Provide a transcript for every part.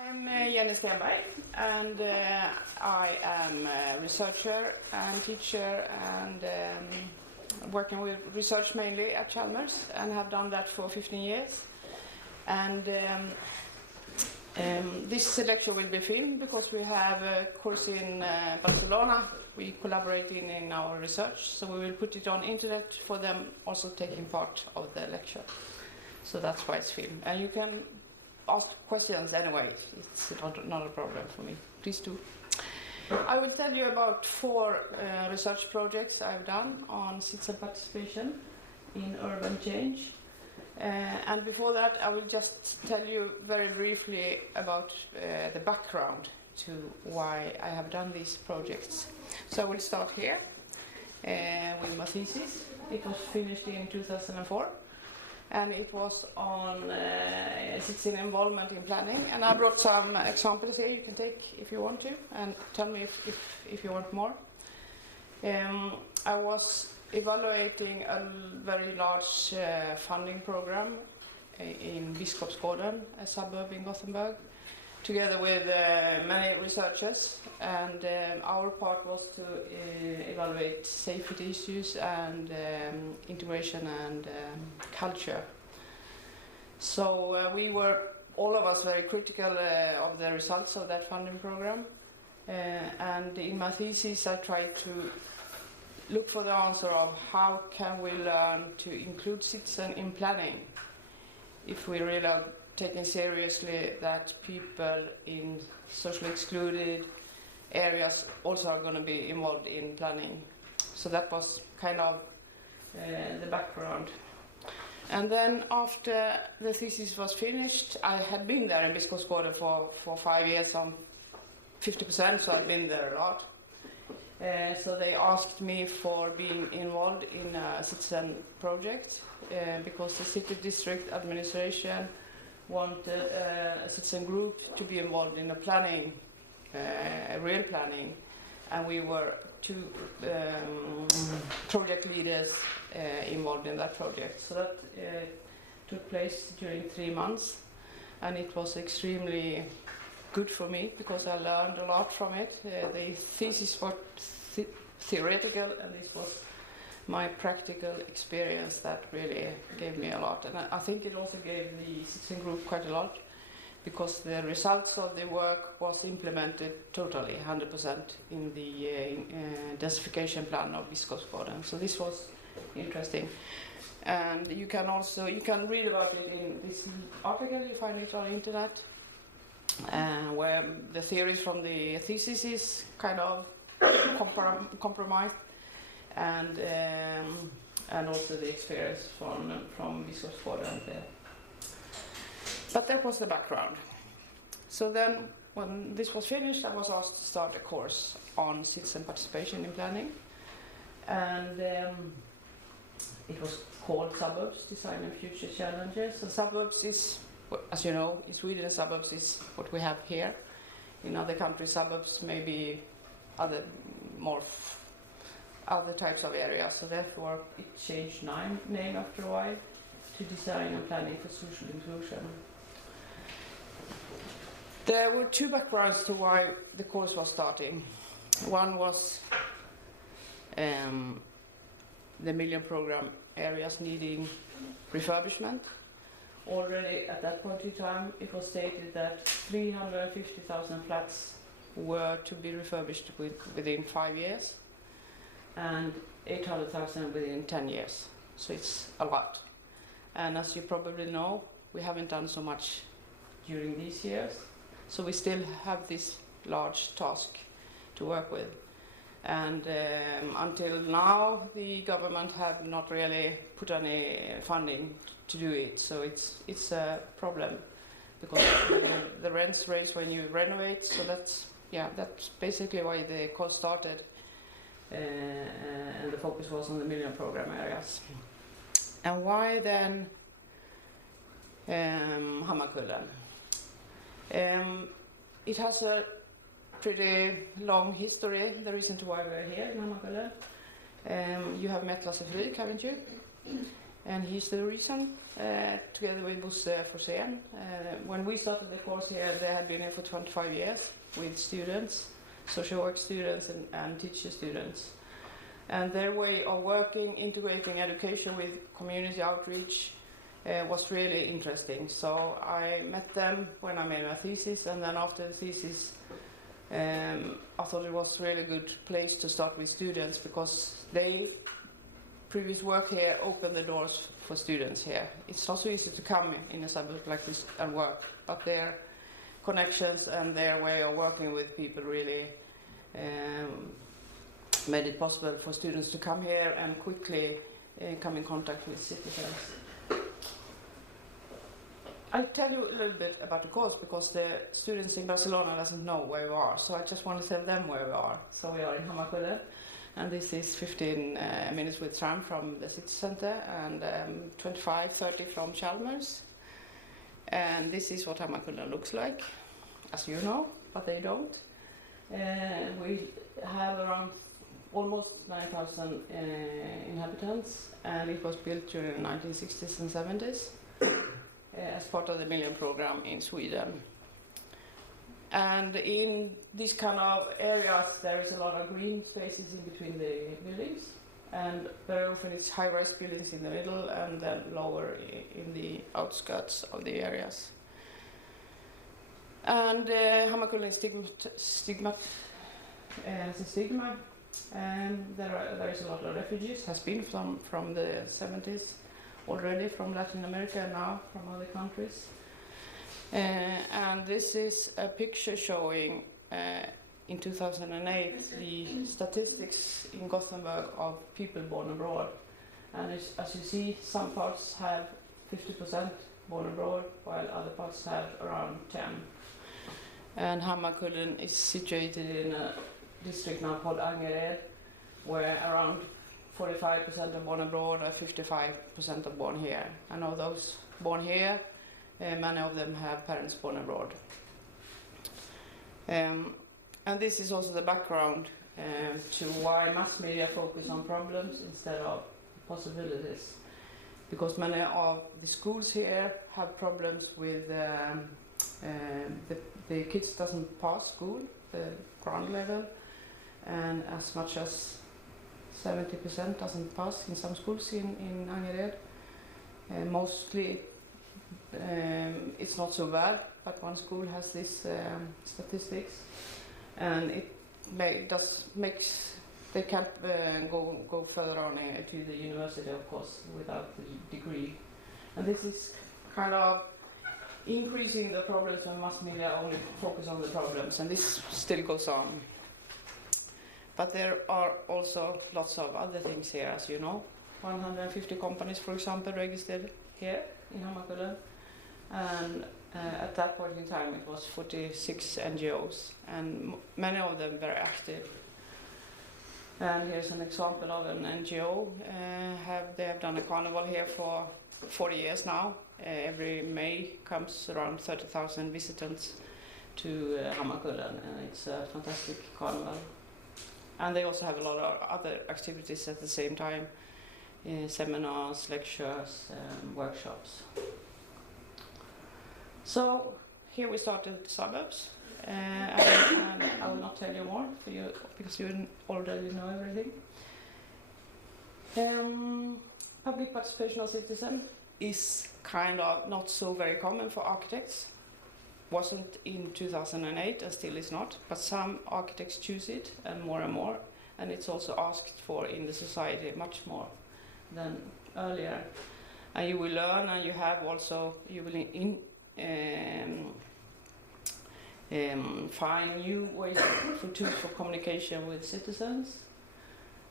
I am Stenberg, and I am a researcher and teacher and working with research mainly at Chalmers, and have done that for 15 years. And this lecture will be filmed because we have a course in Barcelona. We collaborate in our research, so we will put it on internet for them also taking part of the lecture. So that's why it's filmed. And you can ask questions anyway. It's not a problem for me. Please do. I will tell you about 4 research projects I've done on citizen participation in urban change. And before that, I will just tell you very briefly about the background to why I have done these projects. So I will start here with my thesis. It was finished in 2004. And it was on citizen involvement in planning. And I brought some examples here you can take if you want to, and tell me if you want more. I was evaluating a very large funding program in Biskopsgården, a suburb in Gothenburg, together with many researchers. And our part was to evaluate safety issues and integration and culture. So we were, all of us, very critical of the results of that funding program. And in my thesis I tried to look for the answer of how can we learn to include citizens in planning if we really are taking seriously that people in socially excluded areas also are going to be involved in planning. So that was kind of the background. And then after the thesis was finished, I had been there in Biskopsgården for 5 years, 50%, so I'd been there a lot. So they asked me for being involved in a citizen project because the city district administration wanted a citizen group to be involved in the planning, real planning, and we were 2 project leaders involved in that project. So that took place during 3 months, and it was extremely good for me because I learned a lot from it. The thesis was theoretical, and this was my practical experience that really gave me a lot. And I think it also gave the citizen group quite a lot because the results of the work was implemented totally, 100%, in the densification plan of Biskopsgården. So this was interesting. And you can read about it in this article, you find it on the internet, where the theories from the thesis is kind of compromised, and also the experience from Biskopsgården there. But that was the background. So then, when this was finished, I was asked to start a course on citizen participation in planning, and it was called Suburbs: Design and Future Challenges. And suburbs is, as you know, in Sweden, suburbs is what we have here. In other countries, suburbs may be other types of areas. So therefore, it changed name after a while to Design and Planning for Social Inclusion. There were 2 backgrounds to why the course was starting. One was the Million Programme areas needing refurbishment. Already at that point in time, it was stated that 350,000 flats were to be refurbished within 5 years, and 800,000 within 10 years. So it's a lot. And as you probably know, we haven't done so much during these years. So we still have this large task to work with. And until now, the government have not really put any funding to do it. So it's a problem because the rents raise when you renovate. So that's basically why the course started. And the focus was on the Million Programme areas. And why then Hammarkullen? It has a pretty long history, the reason to why we're here in Hammarkullen. You have met Lasse Flyg, haven't you? and he's the reason, together with Bosse Forsén. When we started the course here, they had been here for 25 years with students, social work students and teacher students. And their way of working, integrating education with community outreach was really interesting. So I met them when I made my thesis, and then after the thesis, I thought it was a really good place to start with students, because they previous work here opened the doors for students here. It's not so easy to come in a suburb like this and work, but their connections and their way of working with people really made it possible for students to come here and quickly come in contact with citizens. I'll tell you a little bit about the course, because the students in Barcelona doesn't know where we are, so I just want to tell them where we are. So we are in Hammarkullen, and this is 15 minutes with tram from the city center, and 25-30 from Chalmers. And this is what Hammarkullen looks like, as you know, but they don't. We have around almost 9,000 inhabitants, and it was built during the 1960s and 70s. As part of the Million Program in Sweden. And in these kind of areas there is a lot of green spaces in between the buildings, and very often it's high-rise buildings in the middle and then lower in the outskirts of the areas. And Hammarkullen is stigma, and there is a lot of refugees, has been from the 70s already, from Latin America and now from other countries. And this is a picture showing in 2008 the statistics in Gothenburg of people born abroad. And as you see, some parts have 50% born abroad, while other parts have around 10. And Hammarkullen is situated in a district now called Angered, where around 45% are born abroad, or 55% are born here. And of those born here, many of them have parents born abroad. And this is also the background to why mass media focus on problems instead of possibilities. Because many of the schools here have problems with the kids doesn't pass school, the ground level, and as much as 70% doesn't pass in some schools in Angered. Mostly it's not so bad, but one school has this statistics, and it makes they can't go further on to the university, of course, without the degree. And this is kind of increasing the problems when mass media only focus on the problems, and this still goes on. But there are also lots of other things here, as you know. 150 companies, for example, registered here in Hammarkullen. And at that point in time, it was 46 NGOs, and many of them very active. And here's an example of an NGO. They have done a carnival here for 40 years now. Every May comes around 30,000 visitors to Hammarkullen, and it's a fantastic carnival. And they also have a lot of other activities at the same time, seminars, lectures, workshops. So here we started the suburbs, and I will not tell you more for you, because you already know everything. Public participation of citizens is kind of not so very common for architects. Wasn't in 2008 and still is not, but some architects choose it, and more, and it's also asked for in the society much more than earlier. And you will learn, and you will find new ways for tools for communication with citizens.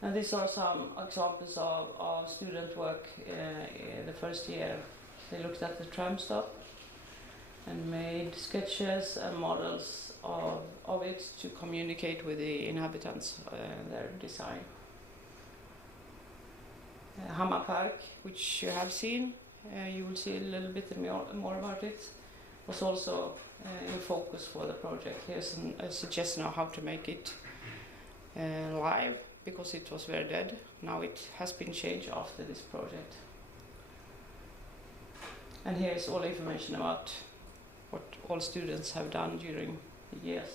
And these are some examples of student work the first year. They looked at the tram stop and made sketches and models of it to communicate with the inhabitants, their design. Hammar Park, which you have seen, you will see a little bit more about it, was also in focus for the project. Here's a suggestion of how to make it live, because it was very dead. Now it has been changed after this project. And here is all information about what all students have done during the years.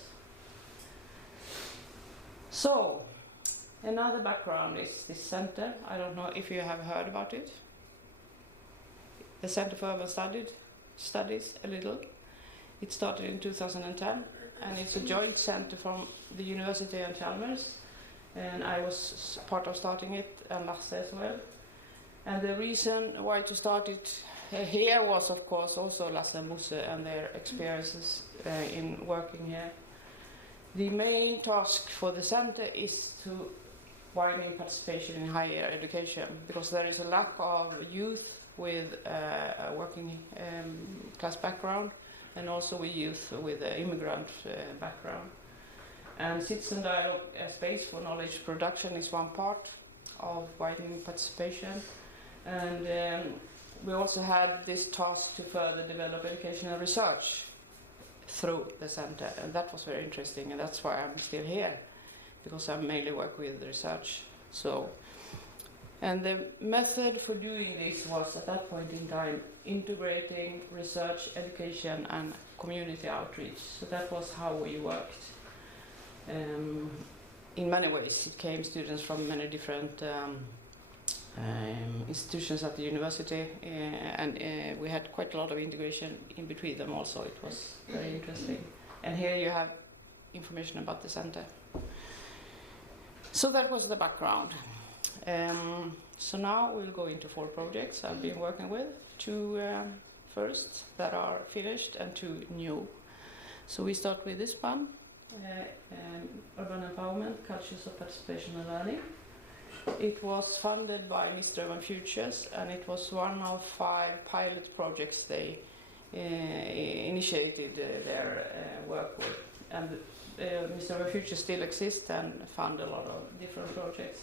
So, another background is this center. I don't know if you have heard about it. The Center for Urban Studies, a little. It started in 2010, and it's a joint center from the university and Chalmers. And I was part of starting it, and Lasse as well. And the reason why to start it here was, of course, also Lasse and Bosse and their experiences in working here. The main task for the center is to widen participation in higher education, because there is a lack of youth with a working class background, and also with youth with an immigrant background. And citizen dialogue space for knowledge production is one part of widening participation. And we also had this task to further develop educational research through the center, and that was very interesting, and that's why I'm still here, because I mainly work with research. And the method for doing this was, at that point in time, integrating research, education, and community outreach. So that was how we worked. In many ways, it came students from many different institutions at the university, and we had quite a lot of integration in between them also. It was very interesting. And here you have information about the center. So that was the background. So now we'll go into 4 projects I've been working with. 2 first that are finished and 2 new. So we start with this one, Urban Empowerment, Cultures of Participation and Learning. It was funded by Mr. Urban Futures, and it was one of 5 pilot projects they initiated their work with. And Mr. Urban Futures still exists and fund a lot of different projects.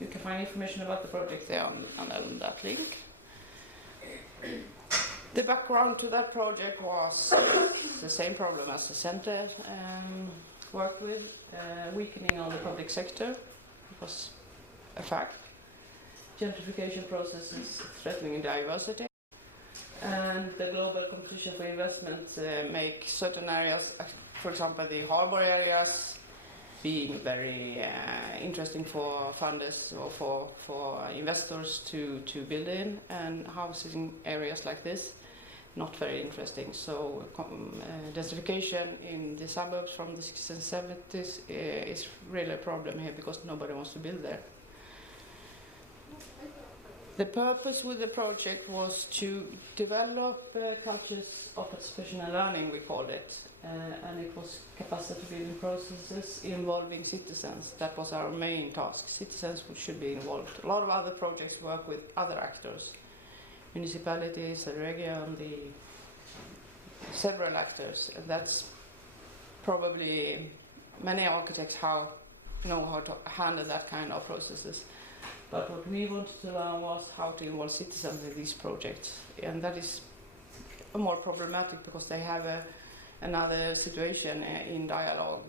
You can find information about the project there on that link. The background to that project was the same problem as the center worked with, weakening of the public sector. It was a fact. Gentrification processes threatening diversity, and the global competition for investment make certain areas, for example the harbour areas, being very interesting for funders or for investors to build in, and housing areas like this not very interesting. So densification in the suburbs from the 60s and 70s is really a problem here, because nobody wants to build there. The purpose with the project was to develop cultures of participation and learning, we called it, and it was capacity building processes involving citizens. That was our main task. Citizens should be involved. A lot of other projects work with other actors, municipalities, the region, several actors, and that's probably many architects know how to handle that kind of processes. But what we wanted to learn was how to involve citizens in these projects, and that is more problematic because they have another situation in dialogue.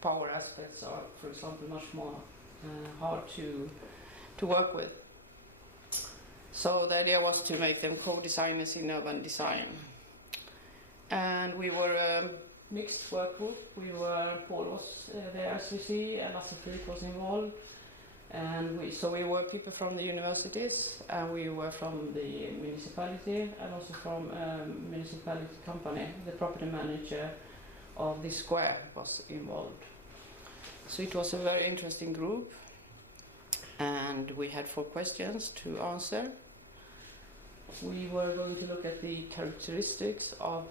Power aspects are, for example, much more hard to work with. So the idea was to make them co-designers in urban design. And we were a mixed work group. Paul was there, as we see, and Lasse was involved. And we were people from the universities, and we were from the municipality, and also from a municipality company. The property manager of the square was involved. So it was a very interesting group, and we had 4 questions to answer. We were going to look at the characteristics of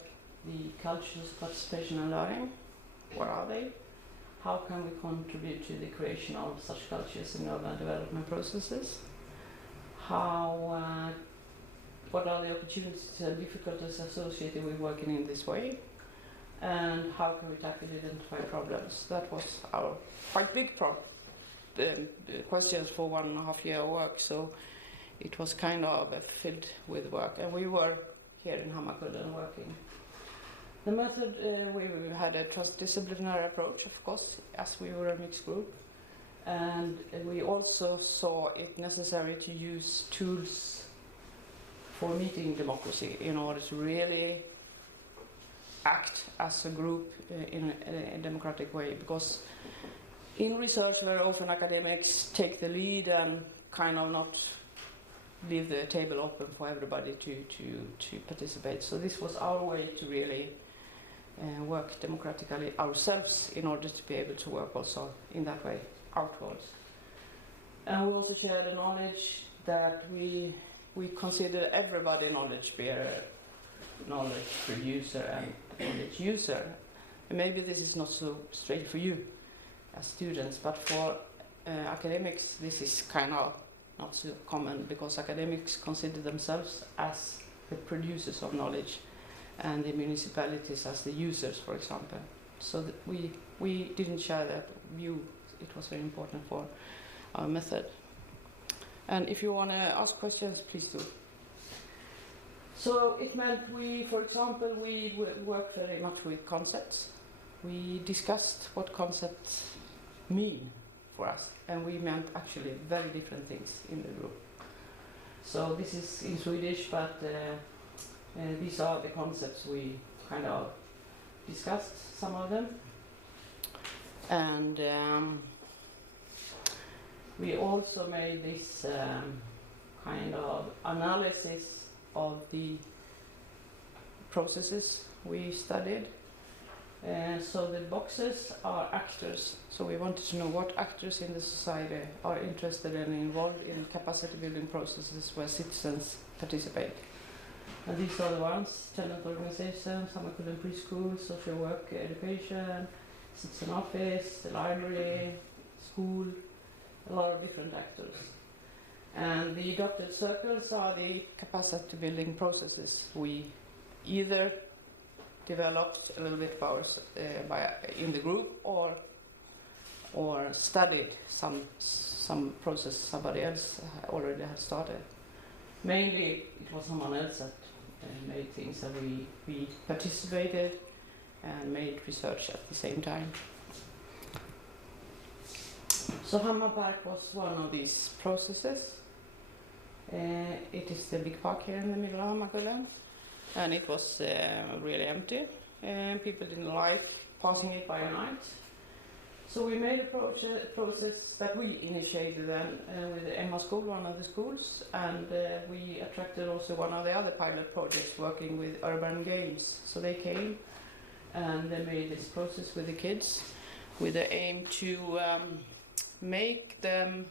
the cultures of participation and learning. What are they? How can we contribute to the creation of such cultures in urban development processes? What are the opportunities and difficulties associated with working in this way? And how can we tackle identified problems? That was our quite big questions for 1.5 year work, so it was kind of filled with work. And we were here in Hammarkullen working. The method, we had a transdisciplinary approach, of course, as we were a mixed group. And we also saw it necessary to use tools for meeting democracy in order to really act as a group in a democratic way. Because in research, very often academics take the lead and kind of not leave the table open for everybody to participate. So this was our way to really work democratically ourselves in order to be able to work also in that way outwards. And we also share the knowledge that we consider everybody knowledge bearer, knowledge producer and knowledge user. And maybe this is not so straight for you as students, but for academics this is kind of not so common, because academics consider themselves as the producers of knowledge and the municipalities as the users, for example. So that we didn't share that view. It was very important for our method. And if you want to ask questions, please do. So it meant for example, we worked very much with concepts. We discussed what concepts mean for us, and we meant actually very different things in the group. So this is in Swedish, but these are the concepts we kind of discussed, some of them. And we also made this kind of analysis of the processes we studied. So the boxes are actors. So we wanted to know what actors in the society are interested and involved in capacity building processes where citizens participate. And these are the ones: tenant organizations, Hammarkullen preschool, social work, education, citizen office, the library, school, a lot of different actors. And the dotted circles are the capacity building processes we either developed a little bit in the group or studied some process somebody else already had started. Mainly it was someone else that made things, and we participated and made research at the same time. So Hammarpark was one of these processes. It is the big park here in the middle of Hammarkullen, and it was really empty, and people didn't like passing it by night. So we made a process that we initiated then with the Emma School, one of the schools, and we attracted also one of the other pilot projects working with urban games. So they came and they made this process with the kids with the aim to make them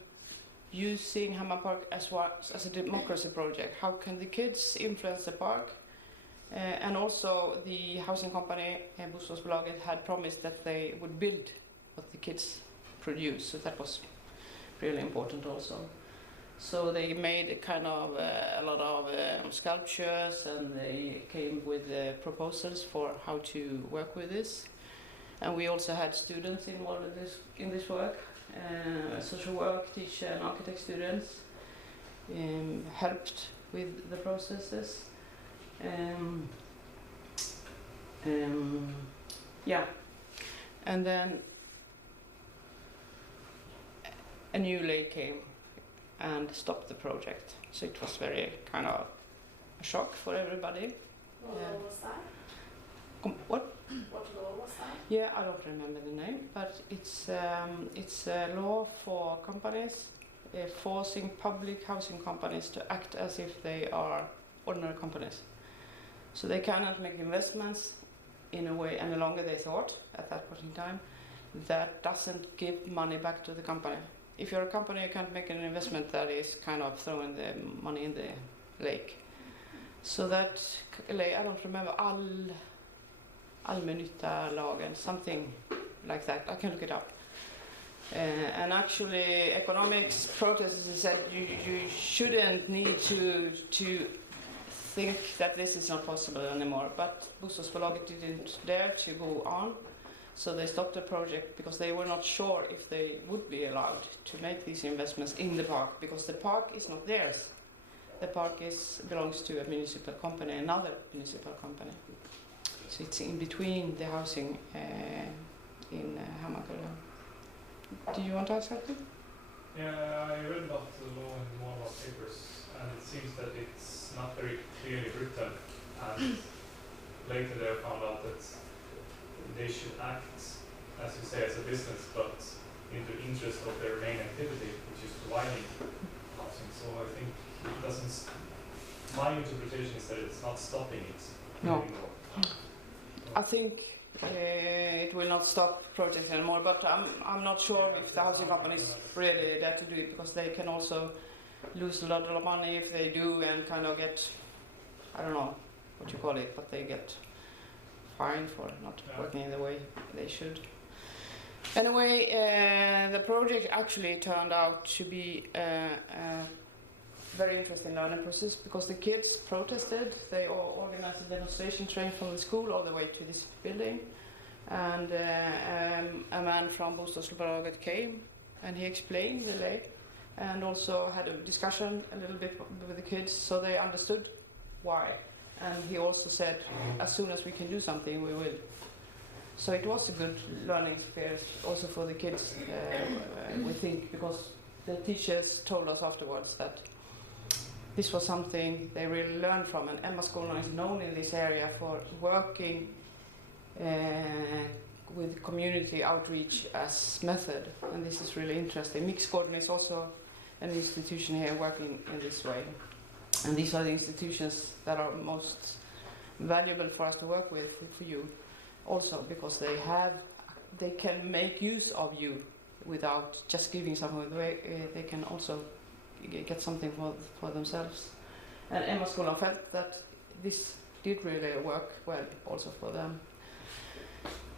using Hammarpark as a democracy project. How can the kids influence the park? And also the housing company, Bostadsbolaget, had promised that they would build what the kids produce, so that was really important also. So they made a kind of a lot of sculptures, and they came with proposals for how to work with this. And we also had students involved in this work, social work, teacher and architect students helped with the processes. Yeah, and then a new lake came and stopped the project. So it was very kind of a shock for everybody. What law was that? What? What law was that? Yeah, I don't remember the name, but it's a law for companies forcing public housing companies to act as if they are ordinary companies. So they cannot make investments in a way any longer they thought at that point in time that doesn't give money back to the company. If you're a company, you can't make an investment that is kind of throwing the money in the lake. So that, I don't remember, allmännyttalagen, something like that. I can look it up. And actually, economics protesters said you shouldn't need to think that this is not possible anymore. But Bostadsbolaget didn't dare to go on, so they stopped the project because they were not sure if they would be allowed to make these investments in the park, because the park is not theirs. The park belongs to a municipal company, another municipal company. So it's in between the housing in Hammarkullen. Do you want to ask something? Yeah, I read about the law in one of our papers, and it seems that it's not very clearly written. And later they found out that they should act, as you say, as a business, but in the interest of their main activity, which is providing housing. So I think it doesn't. My interpretation is that it's not stopping it No. anymore. I think it will not stop projects anymore, but I'm not sure if the housing companies really dare to do it, because they can also lose a lot of money if they do and kind of get, I don't know what you call it, but they get fined for not working in the way they should. Anyway, the project actually turned out to be a very interesting learning process, because the kids protested. They all organized a demonstration train from the school all the way to this building, and a man from Bostadsbolaget came and he explained the lay, and also had a discussion a little bit with the kids so they understood why. And he also said, as soon as we can do something, we will. So it was a good learning experience also for the kids, we think, because the teachers told us afterwards that this was something they really learned from, and Emmaskolan is known in this area for working with community outreach as method, and this is really interesting. Mixgården is also an institution here working in this way, and these are the institutions that are most valuable for us to work with for you, also because they can make use of you without just giving something away. They can also get something for themselves. And Emmaskolan felt that this did really work well also for them.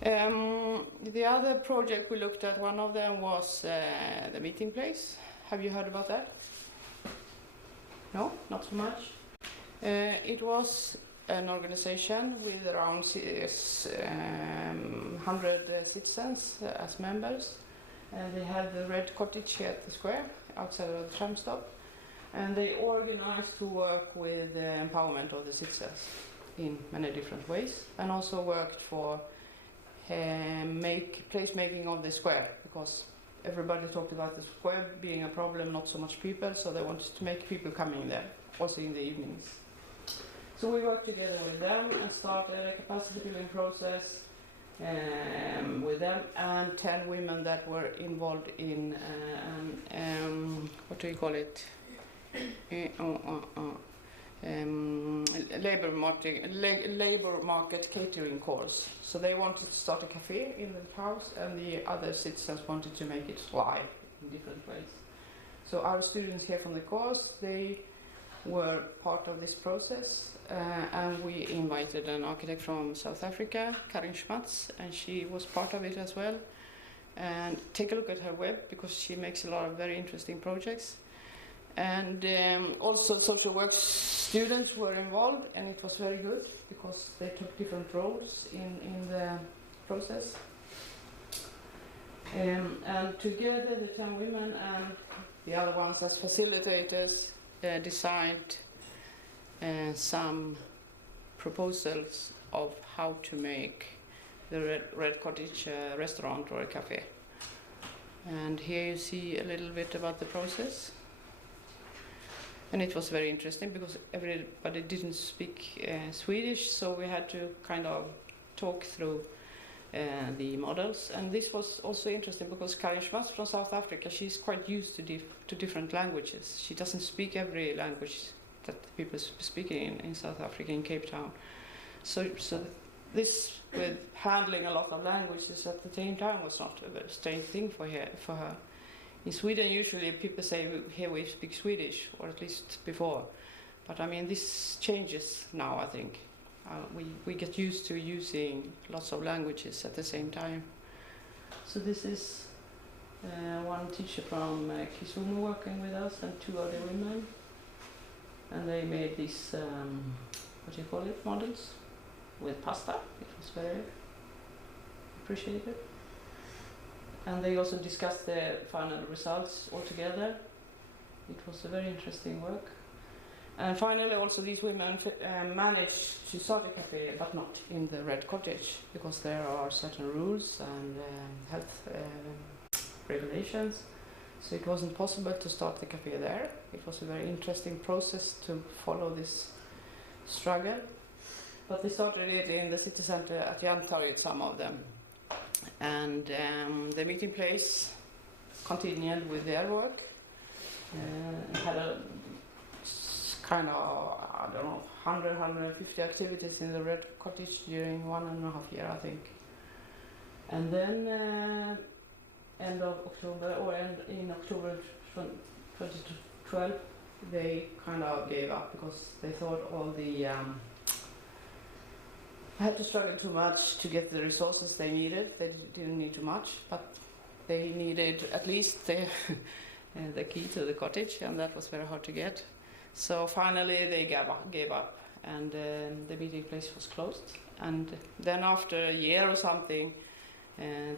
The other project we looked at, one of them was the meeting place. Have you heard about that? No, not so much. It was an organization with around 100 citizens as members. They had the Red Cottage here at the square, outside of the tram stop, and they organized to work with the empowerment of the citizens in many different ways, and also worked for placemaking of the square, because everybody talked about the square being a problem, not so much people, so they wanted to make people coming there, also in the evenings. So we worked together with them and started a capacity building process with them, and 10 women that were involved in what do you call it? Labor market catering course. So they wanted to start a cafe in the house, and the other citizens wanted to make it live in different ways. So our students here from the course, they were part of this process, and we invited an architect from South Africa, Karin Schmatz, and she was part of it as well. And take a look at her web, because she makes a lot of very interesting projects. And also social work students were involved, and it was very good because they took different roles in the process. And together the 10 women and the other ones as facilitators designed some proposals of how to make the Red Cottage restaurant or a cafe. And here you see a little bit about the process. And it was very interesting because everybody didn't speak Swedish, so we had to kind of talk through the models. And this was also interesting because Karin Schmatz from South Africa, she's quite used to different languages. She doesn't speak every language that people speak in South Africa, in Cape Town. So this, with handling a lot of languages at the same time, was not a very strange thing for her. In Sweden, usually people say, here we speak Swedish, or at least before. But I mean, this changes now, I think. We get used to using lots of languages at the same time. So this is one teacher from Kisumu working with us, and 2 other women. And they made these, what do you call it, models with pasta. It was very appreciated. And they also discussed the final results all together. It was a very interesting work. And finally, also these women managed to start a cafe, but not in the Red Cottage, because there are certain rules and health regulations. So it wasn't possible to start the cafe there. It was a very interesting process to follow this struggle. But we started it in the city center at Jantorget, some of them. And the meeting place continued with their work. Had a kind of, I don't know, 100, 150 activities in the Red Cottage during 1.5 years, I think. And then end of October, or in October 2012, they kind of gave up because they thought all the had to struggle too much to get the resources they needed. They didn't need too much, but they needed at least the key to the cottage, and that was very hard to get. So finally they gave up, and the meeting place was closed. And then after a year or something,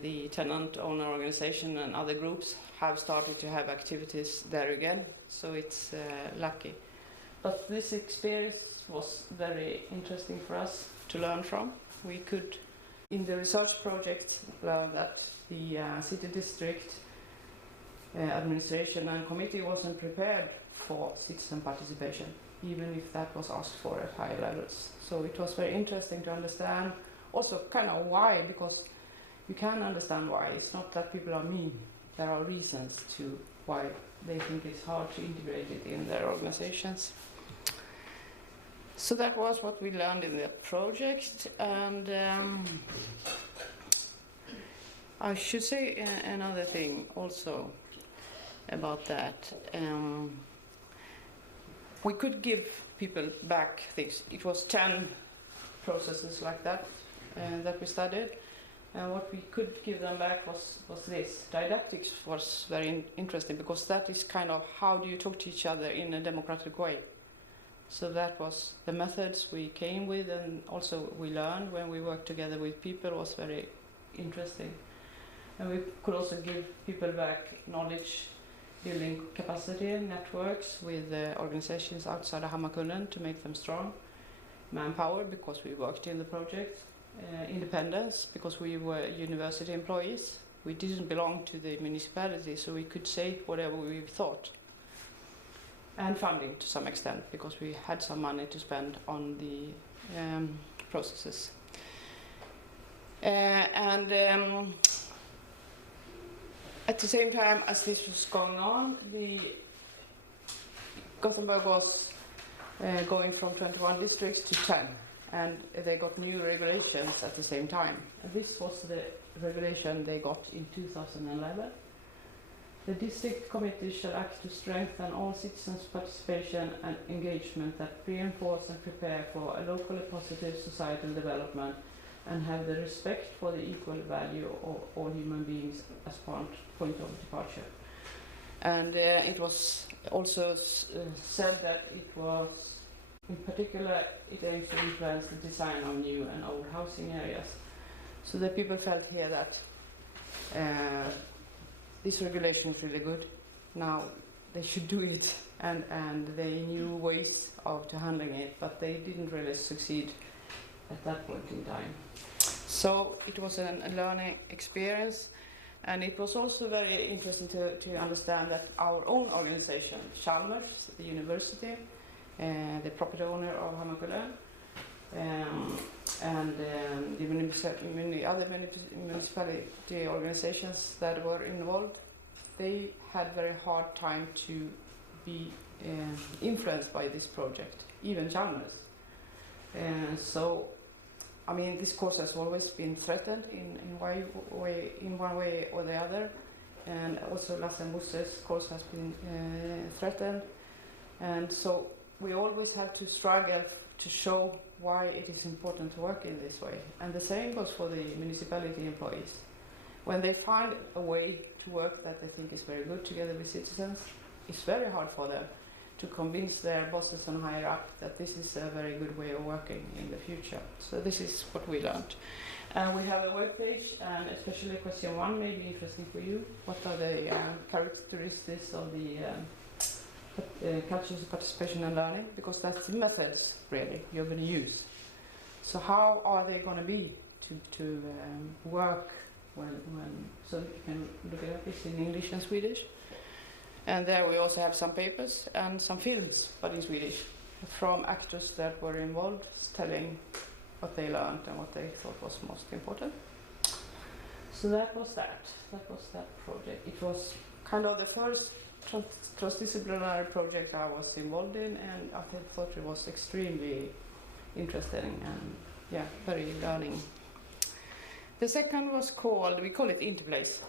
the tenant owner organization and other groups have started to have activities there again, so it's lucky. But this experience was very interesting for us to learn from. We could, in the research project, learn that the city district administration and committee wasn't prepared for citizen participation, even if that was asked for at high levels. So it was very interesting to understand also kind of why, because you can understand why. It's not that people are mean. There are reasons to why they think it's hard to integrate it in their organizations. So that was what we learned in the project, and I should say another thing also about that. We could give people back things. It was 10 processes like that that we studied. And what we could give them back was this. Didactics was very interesting, because that is kind of how do you talk to each other in a democratic way. So that was the methods we came with, and also we learned when we worked together with people was very interesting. And we could also give people back knowledge, building capacity, networks with organizations outside of Hammarkullen to make them strong. Manpower, because we worked in the project. Independence, because we were university employees. We didn't belong to the municipality, so we could say whatever we thought. And funding to some extent, because we had some money to spend on the processes. And at the same time as this was going on, Gothenburg was going from 21 districts to 10. And they got new regulations at the same time. And this was the regulation they got in 2011. The district committee shall act to strengthen all citizens' participation and engagement, that reinforce and prepare for a locally positive societal development, and have the respect for the equal value of all human beings as point of departure. And it was also said that it was, in particular, it aims to influence the design of new and old housing areas. So the people felt here that this regulation is really good. Now they should do it, and they knew ways of handling it, but they didn't really succeed at that point in time. So it was a learning experience, and it was also very interesting to understand that our own organization, Chalmers, the university, the property owner of Hammarkullen, and the other municipality organizations that were involved, they had very hard time to be influenced by this project, even Chalmers. So, I mean, this course has always been threatened in one way or the other, and also Lasse and Busse's course has been threatened, and so we always have to struggle to show why it is important to work in this way. And the same goes for the municipality employees. When they find a way to work that they think is very good together with citizens, it's very hard for them to convince their bosses and higher up that this is a very good way of working in the future. So this is what we learned. And we have a webpage, and especially question 1 may be interesting for you. What are the characteristics of the cultures of participation and learning? Because that's the methods, really, you're going to use. So how are they going to be to work when so you can look it up, it's in English and Swedish. And there we also have some papers and some films, but in Swedish, from actors that were involved, telling what they learned and what they thought was most important. So that was that. That was that project. It was kind of the first transdisciplinary project I was involved in, and I thought it was extremely interesting and very learning. The second was called, we call it Interplays,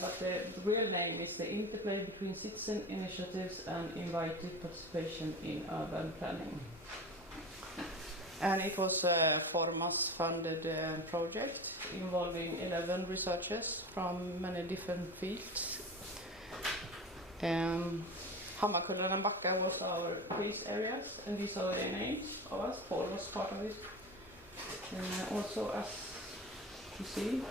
but the real name is the Interplay between Citizen Initiatives and Invited Participation in Urban Planning. And it was a Formas-funded project involving 11 researchers from many different fields. Hammarkullen and Backa was our case areas, and these are the names of us. Paul was part of it. Also, as you see,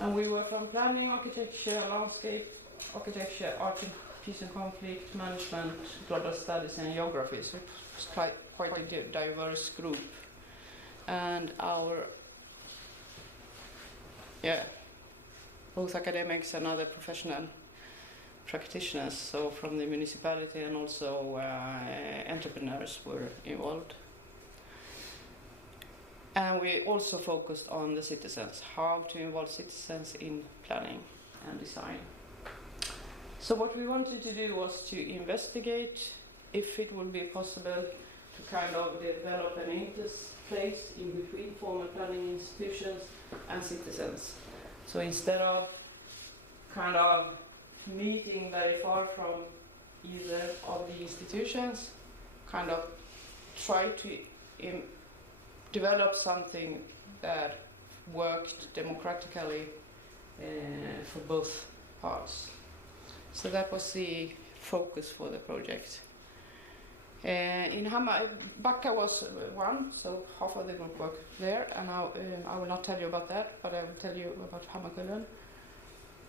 and we were from planning, architecture, landscape, architecture, art and peace and conflict, management, global studies, and geography. So it was quite a diverse group. And our, both academics and other professional practitioners, so from the municipality and also entrepreneurs were involved. And we also focused on the citizens, how to involve citizens in planning and design. So what we wanted to do was to investigate if it would be possible to kind of develop an interface in between formal planning institutions and citizens. So instead of kind of meeting very far from either of the institutions, kind of try to develop something that worked democratically for both parts. So that was the focus for the project. In Backa was one, so half of the group worked there, and I will not tell you about that, but I will tell you about Hammarkullen.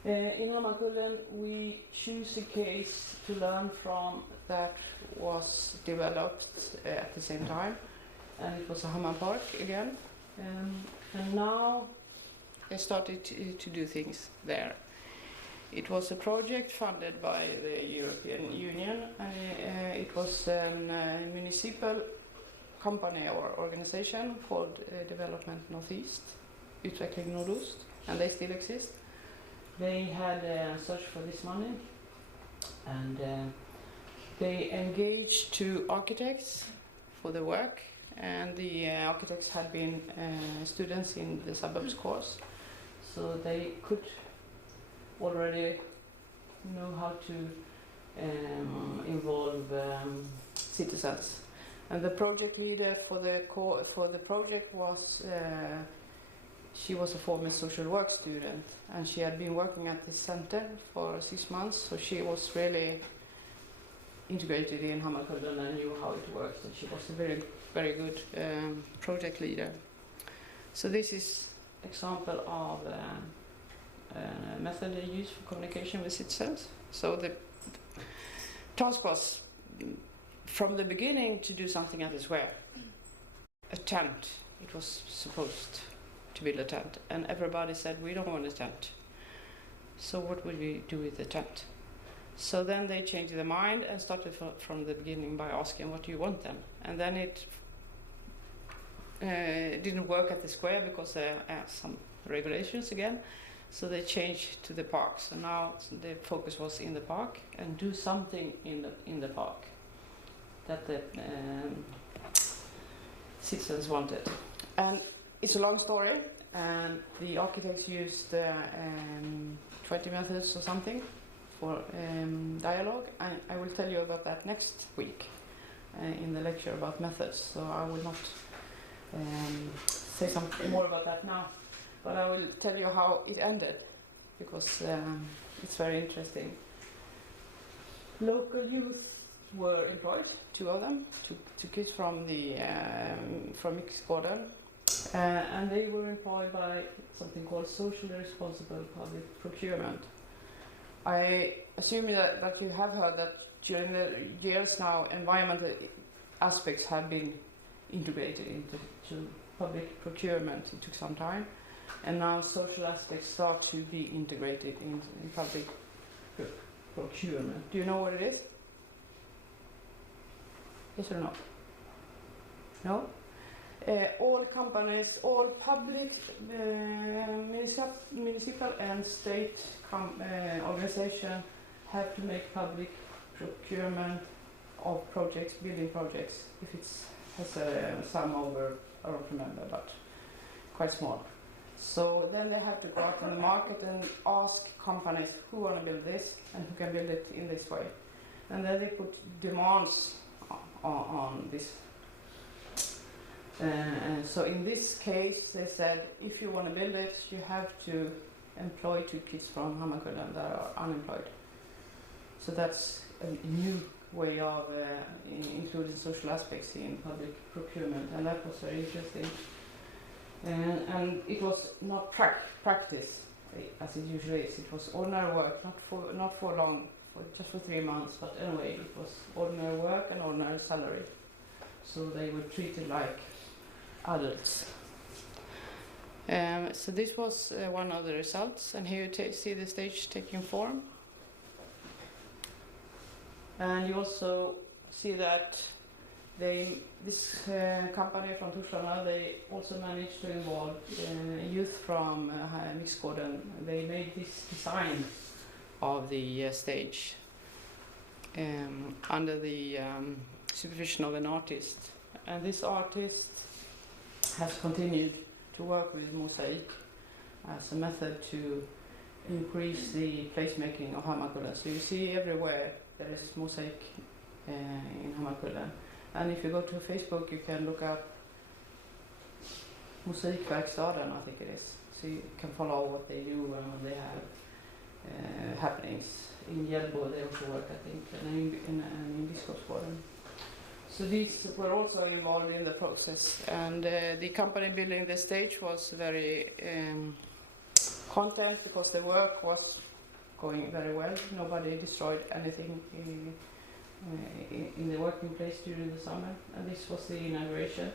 In Hammarkullen, we choose a case to learn from that was developed at the same time, and it was a Hammar Park again. And now they started to do things there. It was a project funded by the European Union, and it was a municipal company or organization called Development Northeast, Utveckling Nordost, and they still exist. They had searched for this money, and they engaged 2 architects for the work, and the architects had been students in the suburbs course, so they could already know how to involve citizens. And the project leader for the project was she was a former social work student, and she had been working at this center for 6 months, so she was really integrated in Hammarkullen and knew how it works, and she was a very, very good project leader. So this is example of a method they use for communication with citizens. So the task was from the beginning to do something at the square. A tent. It was supposed to build a tent, and everybody said we don't want a tent. So what would we do with the tent? So then they changed their mind and started from the beginning by asking what do you want then? And then it didn't work at the square because there are some regulations again. So they changed to the park. So now the focus was in the park and do something in the park that the citizens wanted. And it's a long story, and the architects used 20 methods or something for dialogue. I will tell you about that next week in the lecture about methods. So I will not say something more about that now. But I will tell you how it ended, because it's very interesting. Local youth were employed, 2 of them, two kids from Mixgården, and they were employed by something called socially responsible public procurement. I assume that you have heard that during the years now, environmental aspects have been integrated into public procurement. It took some time. And now social aspects start to be integrated in public procurement. Do you know what it is? Yes or no? No? All companies, all public, municipal and state organizations have to make public procurement of projects, building projects, if it has a sum over, I don't remember, but quite small. So then they have to go out on the market and ask companies who want to build this and who can build it in this way. And then they put demands on this. So in this case, they said, if you want to build it, you have to employ 2 kids from Hammarkullen that are unemployed. So that's a new way of including social aspects in public procurement, and that was very interesting. And it was not practice as it usually is. It was ordinary work, not for long, just for 3 months. But anyway, it was ordinary work and ordinary salary. So they were treated like adults. So this was one of the results, and here you see the stage taking form. And you also see that this company from Torslanda, they also managed to involve youth from Mixgården. They made this design of the stage under the supervision of an artist. And this artist has continued to work with mosaic as a method to increase the placemaking of Hammarkullen. So you see everywhere there is mosaic in Hammarkullen. And if you go to Facebook, you can look up Musikverkstaden, I think it is. So you can follow what they do and what they have happenings. In Hjällbo they also work, I think, and in Biskopsgården. So these were also involved in the process. And the company building the stage was very content because the work was going very well. Nobody destroyed anything in the working place during the summer, and this was the inauguration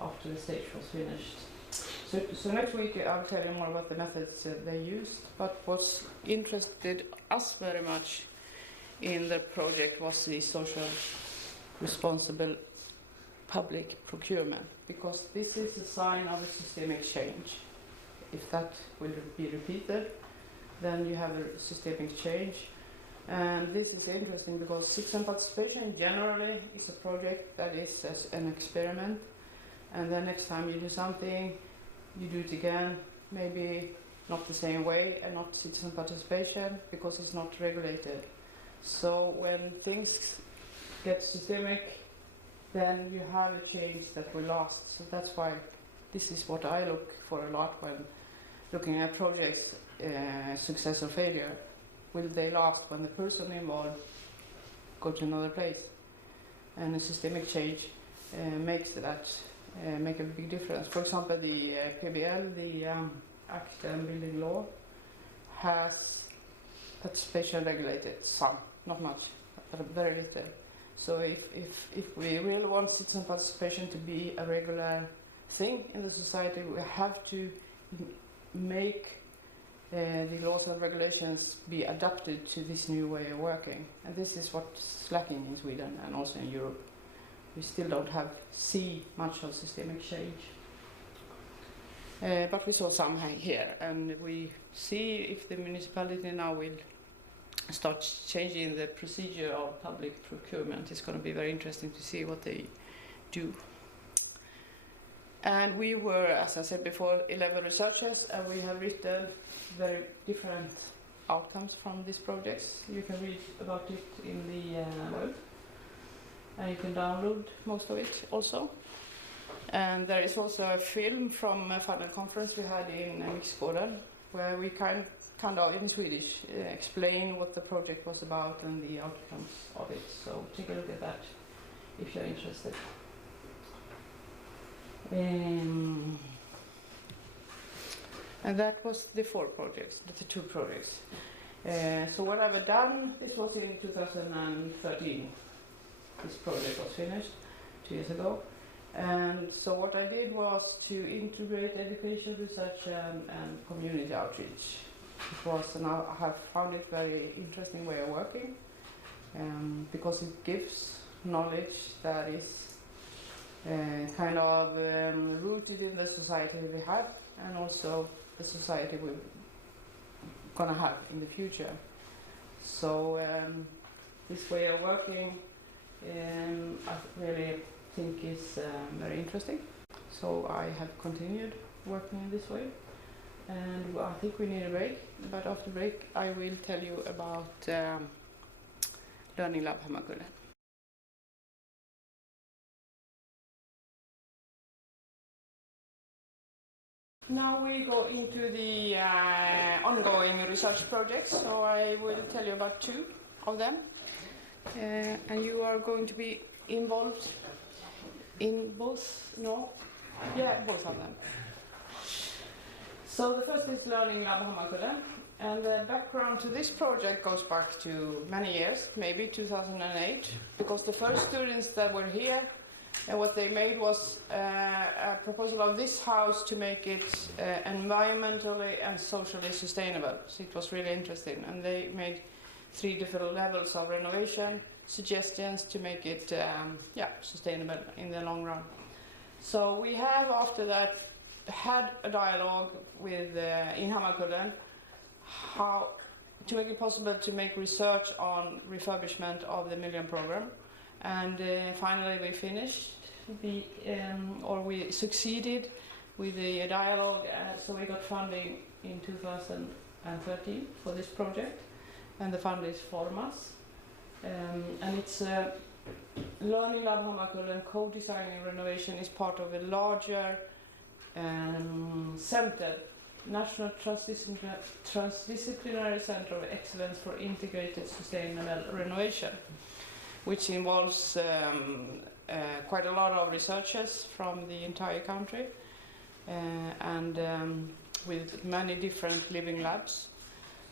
after the stage was finished. So next week I'll tell you more about the methods they used, but what interested us very much in the project was the social responsible public procurement, because this is a sign of a systemic change. If that will be repeated, then you have a systemic change. And this is interesting because citizen participation generally is a project that is as an experiment, and then next time you do something, you do it again, maybe not the same way and not citizen participation because it's not regulated. So when things get systemic, then you have a change that will last. So that's why this is what I look for a lot when looking at projects, success or failure. Will they last when the person involved go to another place? And a systemic change makes that make a big difference. For example, the PBL, the Act and Building Law, has participation regulated some, not much, but very little. So if we really want citizen participation to be a regular thing in the society, we have to make the laws and regulations be adapted to this new way of working. And this is what's lacking in Sweden and also in Europe. We still don't see much of systemic change. But we saw some here, and we see if the municipality now will start changing the procedure of public procurement. It's going to be very interesting to see what they do. And we were, as I said before, 11 researchers, and we have written very different outcomes from these projects. You can read about it in the web, and you can download most of it also. And there is also a film from a final conference we had in Mixgården, where we kind of in Swedish explain what the project was about and the outcomes of it. So take a look at that if you're interested. And that was the 4 projects, the 2 projects. So what I've done, this was in 2013. This project was finished 2 years ago. And so what I did was to integrate education, research and community outreach. it was, and I have found it very interesting way of working, because it gives knowledge that is kind of rooted in the society we have, and also the society we're gonna have in the future. So this way of working, I really think is very interesting. So I have continued working in this way, and I think we need a break. But after break, I will tell you about Learning Lab Hammarkullen. Now we go into the ongoing research projects, so I will tell you about 2 of them. And you are going to be involved in both, both of them. So the first is Learning Lab Hammarkullen, and the background to this project goes back to many years, maybe 2008, because the first students that were here, and what they made was a proposal of this house to make it environmentally and socially sustainable. So it was really interesting, and they made 3 different levels of renovation suggestions to make it sustainable in the long run. So we have after that had a dialogue with in Hammarkullen how to make it possible to make research on refurbishment of the Million Programme, and finally we finished we succeeded with the dialogue, so we got funding in 2013 for this project, and the fund is Formas, and it's Learning Lab Hammarkullen co-designing renovation is part of a larger center, National Transdisciplinary Center of Excellence for Integrated Sustainable Renovation, which involves quite a lot of researchers from the entire country, and with many different living labs.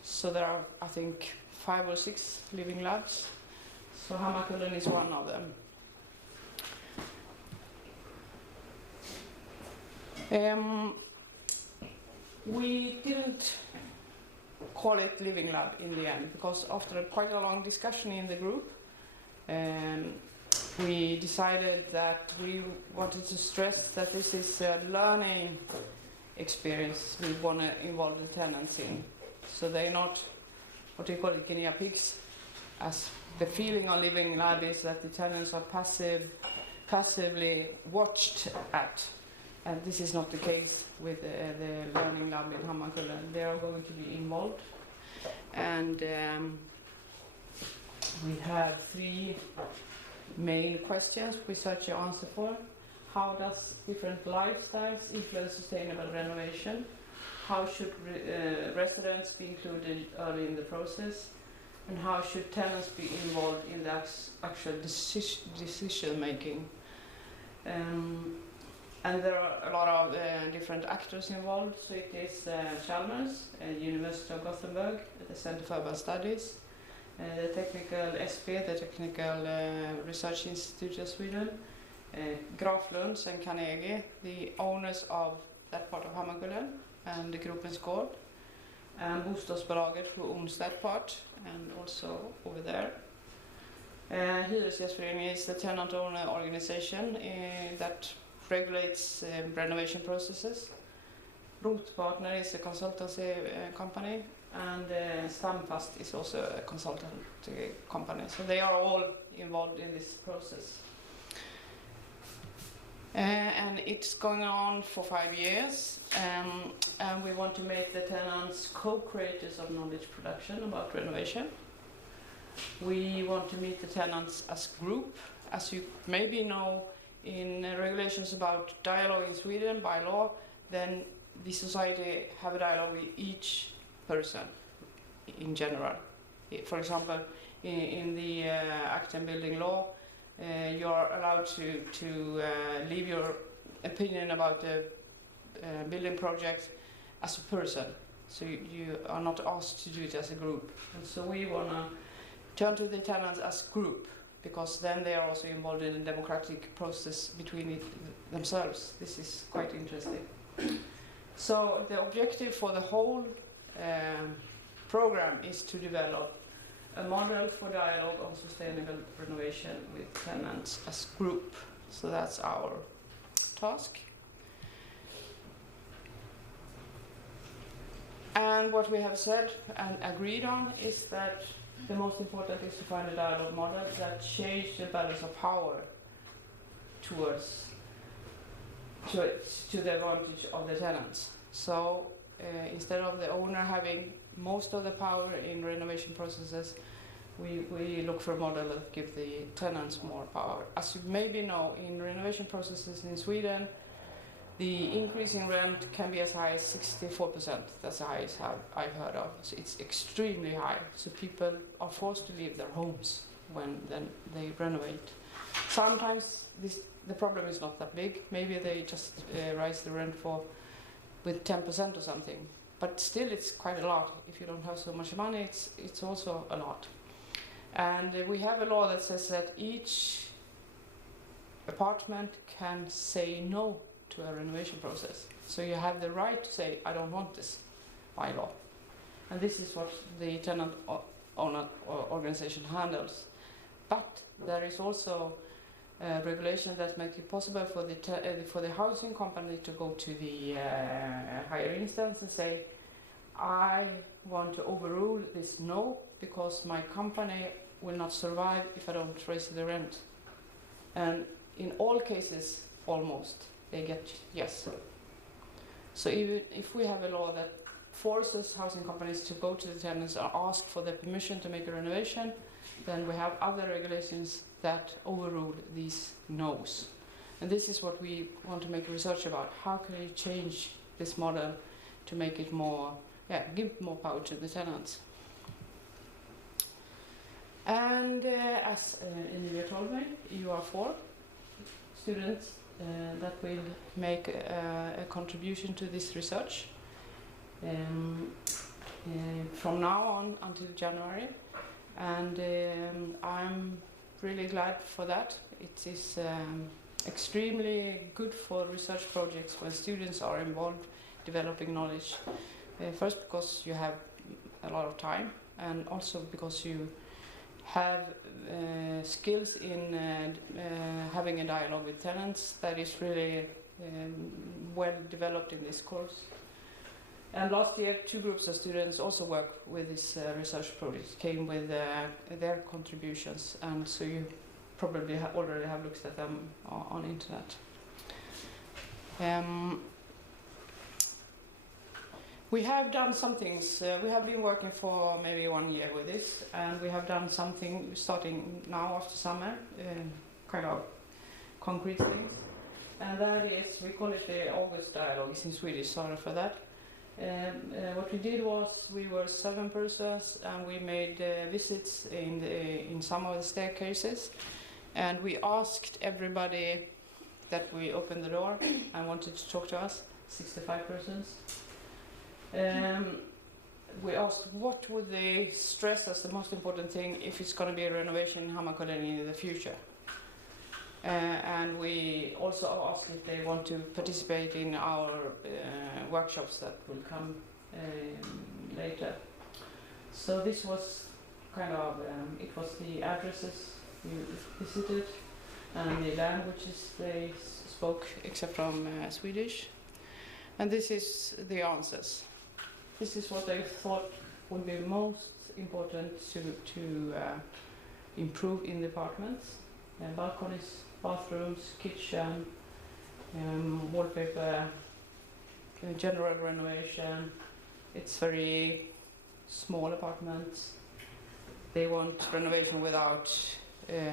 So there are, I think, 5 or 6 living labs. So Hammarkullen is one of them. We didn't call it Living Lab in the end, because after quite a long discussion in the group, we decided that we wanted to stress that this is a learning experience we want to involve the tenants in. So they're not, what do you call it, guinea pigs, as the feeling of Living Lab is that the tenants are passively watched at. And this is not the case with the Learning Lab in Hammarkullen. They are going to be involved. And we have 3 main questions we search your answer for. How does different lifestyles influence sustainable renovation? How should residents be included early in the process? And how should tenants be involved in the actual decision making? And there are a lot of different actors involved. So it is Chalmers, University of Gothenburg, the Center for Urban Studies, the Technical SP, the Technical Research Institute of Sweden, Graflunds and Carnegie, the owners of that part of Hammarkullen, and the Gropens Gård, and Bostadsbolaget who owns that part, and also over there. Hyresgästföreningen is the tenant owner organization that regulates renovation processes. Rotpartner is a consultancy company, and Stamfast is also a consultancy company. So they are all involved in this process. And it's going on for 5 years, and we want to make the tenants co-creators of knowledge production about renovation. We want to meet the tenants as group. As you maybe know, in regulations about dialogue in Sweden by law, then the society have a dialogue with each person in general. For example, in the Act and Building Law, you are allowed to leave your opinion about the building project as a person. So you are not asked to do it as a group. And so we want to turn to the tenants as group, because then they are also involved in a democratic process between themselves. This is quite interesting. So the objective for the whole program is to develop a model for dialogue on sustainable renovation with tenants as group. So that's our task. And what we have said and agreed on is that the most important is to find a dialogue model that changes the balance of power towards to the advantage of the tenants. So instead of the owner having most of the power in renovation processes, we look for a model that gives the tenants more power. As you maybe know, in renovation processes in Sweden, the increase in rent can be as high as 64%. That's the highest I've heard of. So it's extremely high. So people are forced to leave their homes when then they renovate. Sometimes the problem is not that big. Maybe they just raise the rent with 10% or something. But still, it's quite a lot. If you don't have so much money, it's also a lot. And we have a law that says that each apartment can say no to a renovation process. So you have the right to say, I don't want this by law. And this is what the tenant owner organization handles. But there is also regulation that makes it possible for the housing company to go to the higher instance and say, I want to overrule this no because my company will not survive if I don't raise the rent. And in all cases, almost, they get yes. So even if we have a law that forces housing companies to go to the tenants and ask for their permission to make a renovation, then we have other regulations that overrule these no's. And this is what we want to make research about. How can we change this model to make it more, give more power to the tenants? And as Olivia told me, you are 4 students that will make a contribution to this research from now on until January. And I'm really glad for that. It is extremely good for research projects when students are involved developing knowledge. First because you have a lot of time, and also because you have skills in having a dialogue with tenants that is really well developed in this course. And last year, 2 groups of students also worked with this research project, came with their contributions, and so you probably already have looked at them on internet. We have done some things. We have been working for maybe 1 year with this, and we have done something starting now after summer, kind of concrete things. And that is, we call it the August dialogue. It's in Swedish, sorry for that. What we did was we were 7 persons, and we made visits in some of the staircases, and we asked everybody that we opened the door and wanted to talk to us, 65 persons. We asked what would they stress as the most important thing if it's going to be a renovation in Hammarkullen in the future. And we also asked if they want to participate in our workshops that will come later. So this was kind of, it was the addresses we visited and the languages they spoke except from Swedish. And this is the answers. This is what they thought would be most important to improve in the apartments. Balconies, bathrooms, kitchen, wallpaper, general renovation. It's very small apartments. They want renovation without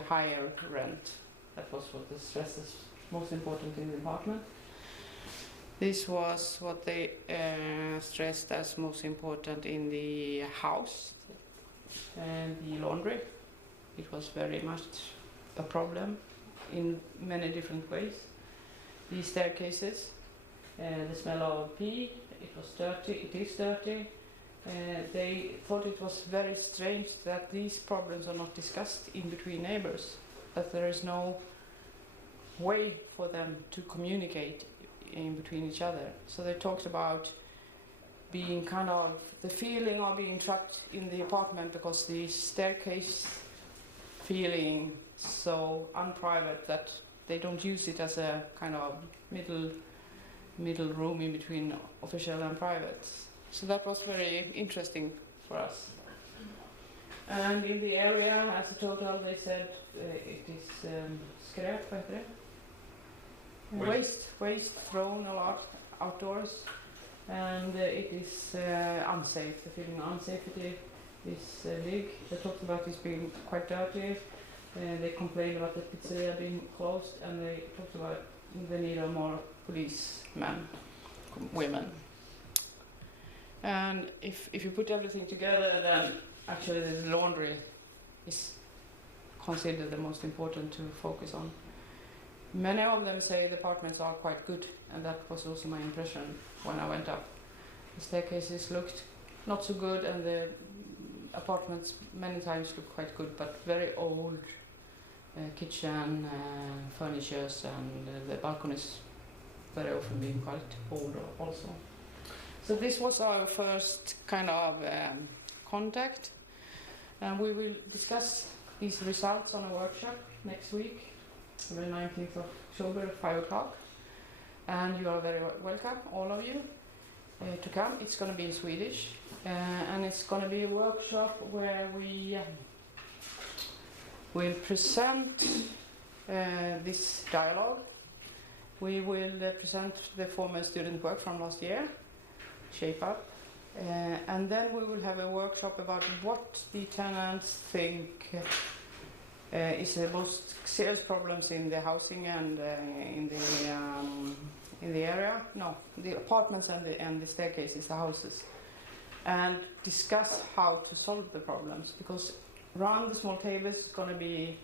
higher rent. That was what the stress is most important in the apartment. This was what they stressed as most important in the house, and the laundry. It was very much a problem in many different ways. The staircases, the smell of pee, it was dirty, it is dirty. They thought it was very strange that these problems are not discussed in between neighbors, that there is no way for them to communicate in between each other. So they talked about being kind of the feeling of being trapped in the apartment because the staircase feeling so unprivate that they don't use it as a kind of middle room in between official and private. So that was very interesting for us. And in the area, as a total, they said it is skräp, vad heter det? Waste thrown a lot outdoors, and it is unsafe. The feeling of unsafety is big. They talked about this being quite dirty. They complained about the pizzeria being closed, and they talked about the need of more policemen, women. And if you put everything together, then actually the laundry is considered the most important to focus on. Many of them say the apartments are quite good, and that was also my impression when I went up. The staircases looked not so good, and the apartments many times look quite good, but very old kitchen, furnitures, and the balconies very often being quite old also. So this was our first kind of contact, and we will discuss these results on a workshop next week, the 19th of October at 5 o'clock. And you are very welcome, all of you, to come. It's going to be in Swedish, and it's going to be a workshop where we will present this dialogue. We will present the former student work from last year, Shape Up, and then we will have a workshop about what the tenants think is the most serious problems in the housing and in the area. No, the apartments and the staircases, the houses, and discuss how to solve the problems, because around the small tables is going to be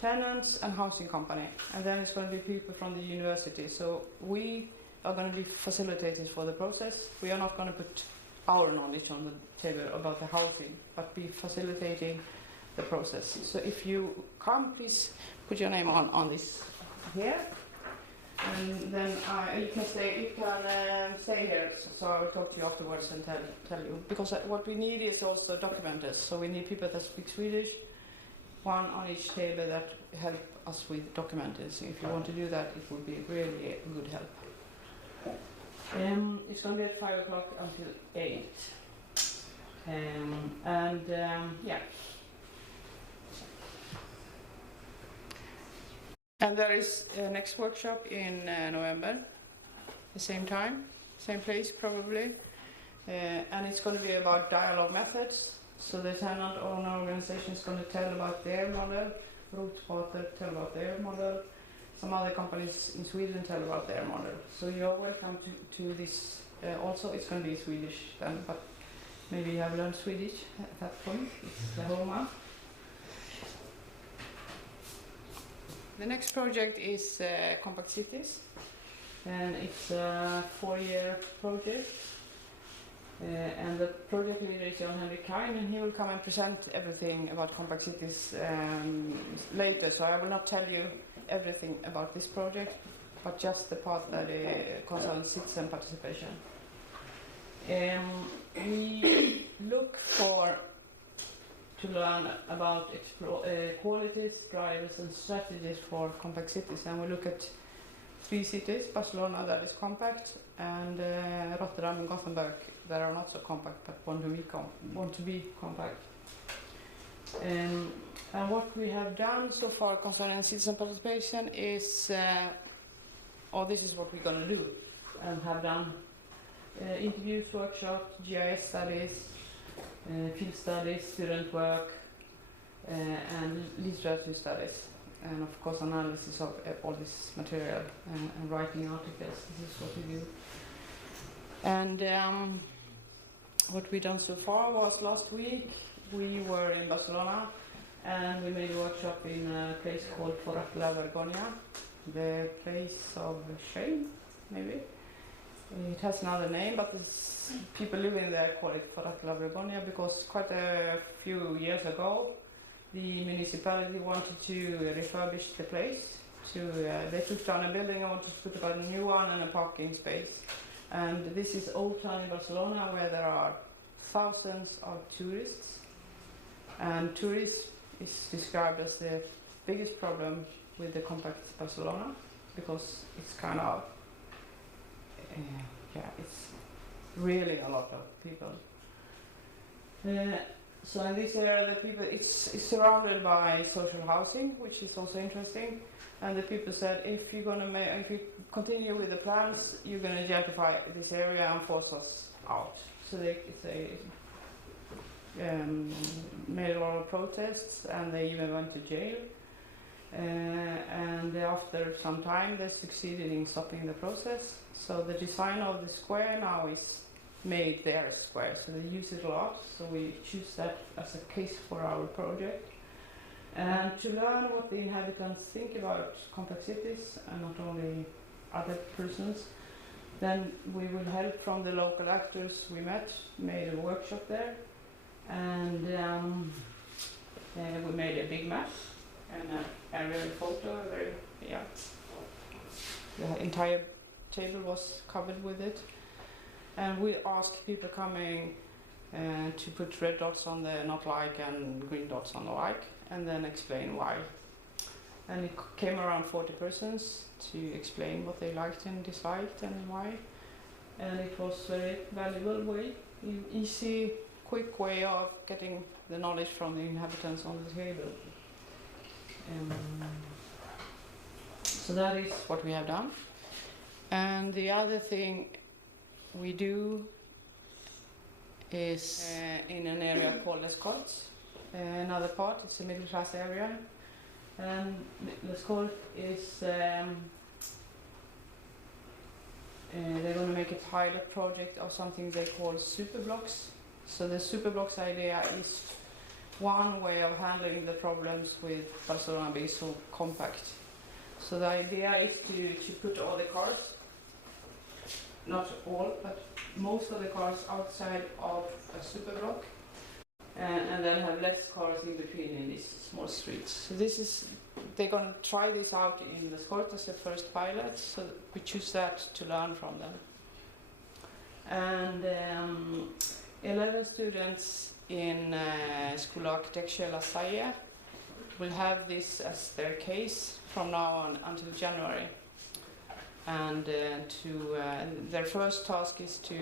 tenants and housing company, and then it's going to be people from the university. So we are going to be facilitators for the process. We are not going to put our knowledge on the table about the housing, but be facilitating the process. So if you come, please put your name on this here, and then you can stay here. So I will talk to you afterwards and tell you, because what we need is also documenters. So we need people that speak Swedish, one on each table that help us with documenters. If you want to do that, it would be really a good help. It's going to be at 5 o'clock until 8. Yeah. And there is a next workshop in November, the same time, same place probably. And it's going to be about dialogue methods. So the tenant owner organization is going to tell about their model, Rotparter tell about their model, some other companies in Sweden tell about their model. So you're welcome to this. Also, it's going to be Swedish then, but maybe you have learned Swedish at that point. It's the whole month. The next project is Compact Cities, and it's a 4-year project. And the project leader is Jan Henrik Kain, and he will come and present everything about Compact Cities later. So I will not tell you everything about this project, but just the part that concerns citizen participation. We look to learn about qualities, drivers, and strategies for compact cities, and we look at 3 cities: Barcelona, that is compact, and Rotterdam and Gothenburg, that are not so compact but want to be compact. And what we have done so far concerning citizen participation is, this is what we're going to do and have done: interviews, workshops, GIS studies, field studies, student work, and literature studies, and of course analysis of all this material and writing articles. This is what we do. And what we've done so far was last week we were in Barcelona and we made a workshop in a place called Forat la Vergonya, the place of shame, maybe. It has another name, but people living there call it Forat la Vergonya because quite a few years ago the municipality wanted to refurbish the place. They took down a building and wanted to put up a new one and a parking space. And this is old town in Barcelona where there are thousands of tourists. And tourism is described as the biggest problem with the compact Barcelona because it's kind of, it's really a lot of people. So in this area, the people it's surrounded by social housing, which is also interesting. And the people said, if you continue with the plans, you're going to gentrify this area and force us out. So they made a lot of protests, and they even went to jail. And after some time, they succeeded in stopping the process. So the design of the square now is made their square, so they use it a lot. So we choose that as a case for our project. And to learn what the inhabitants think about compact cities, and not only other persons, then we will help from the local actors we made a workshop there, and we made a big map and an aerial photo. The entire table was covered with it, and we asked people coming to put red dots on the not like and green dots on the like, and then explain why. And it came around 40 persons to explain what they liked and disliked and why. And it was a very valuable way, easy, quick way of getting the knowledge from the inhabitants on the table. So that is what we have done. And the other thing we do is in an area called Les Colts. Another part, it's a middle class area. And Les Colts is, they're going to make a pilot project of something they call super blocks. So the super blocks idea is one way of handling the problems with Barcelona being so compact. So the idea is to put all the cars, not all, but most of the cars outside of a super block, and then have less cars in between in these small streets. So they're going to try this out in the Skort as the first pilot, so we choose that to learn from them. And 11 students in School of Architecture La Salle will have this as their case from now on until January. And their first task is to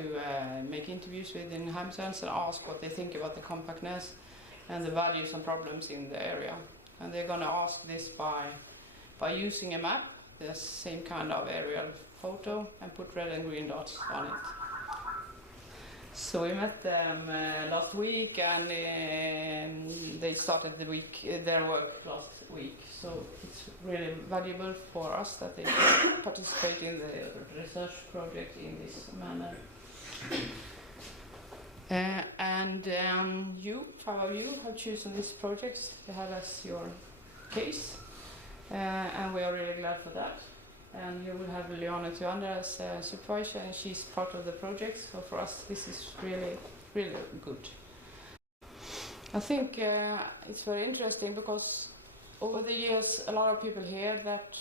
make interviews with inhabitants and ask what they think about the compactness and the values and problems in the area. And they're going to ask this by using a map, the same kind of aerial photo, and put red and green dots on it. So we met them last week, and they started their work last week. So it's really valuable for us that they participate in the research project in this manner. And you, 5 of you, have chosen this project to have as your case, and we are really glad for that. And you will have Leona Tuander as a supervisor, and she's part of the project. So for us, this is really, really good. I think it's very interesting because over the years, a lot of people hear that,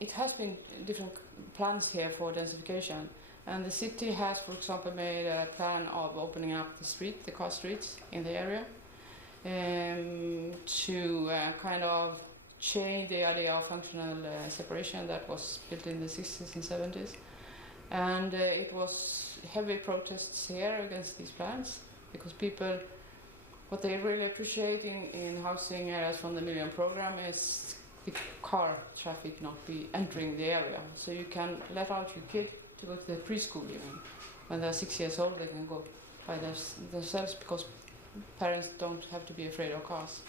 it has been different plans here for densification. And the city has, for example, made a plan of opening up the car streets in the area, to kind of change the idea of functional separation that was built in the 60s and 70s. And it was heavy protests here against these plans, because people, what they really appreciate in housing areas from the Million Program is the car traffic not be entering the area. So you can let out your kid to go to the preschool even. When they're 6 years old, they can go by themselves because parents don't have to be afraid of cars.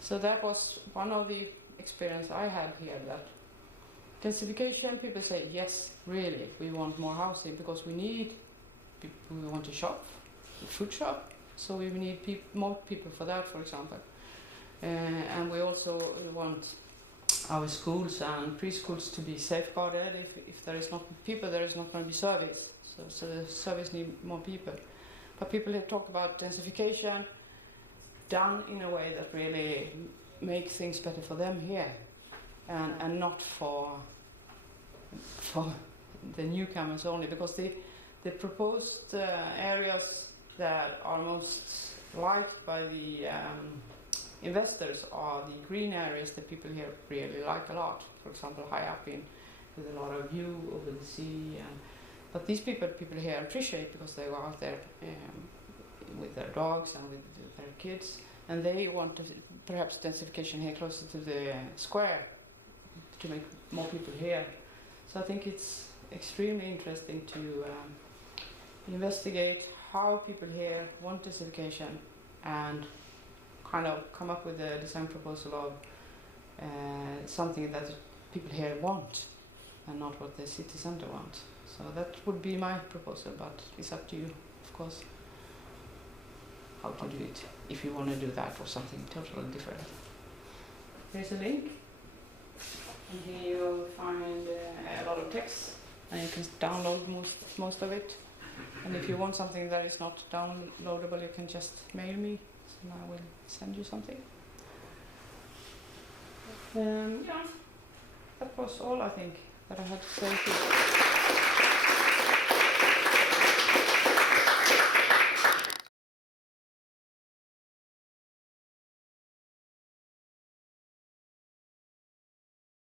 So that was one of the experience I had here, that densification, people say, yes, really, we want more housing because we want to shop, food shop, so we need more people for that, for example. And we also want our schools and preschools to be safeguarded. If there is not people, there is not going to be service. So the service need more people. But people have talked about densification done in a way that really make things better for them here, and not for the newcomers only, because the proposed areas that are most liked by the investors are the green areas that people here really like a lot. For example, high up in with a lot of view over the sea, but these people here appreciate because they go out there with their dogs and with their kids, and they want perhaps densification here closer to the square to make more people here. So I think it's extremely interesting to investigate how people here want densification and kind of come up with a design proposal of something that people here want and not what the city centre wants. So that would be my proposal, but it's up to you, of course, how to do it, if you want to do that or something totally different. Here's a link, and here you'll find a lot of text, and you can download most of it. And if you want something that is not downloadable, you can just mail me, and I will send you something. Yeah, that was all I think that I had to say.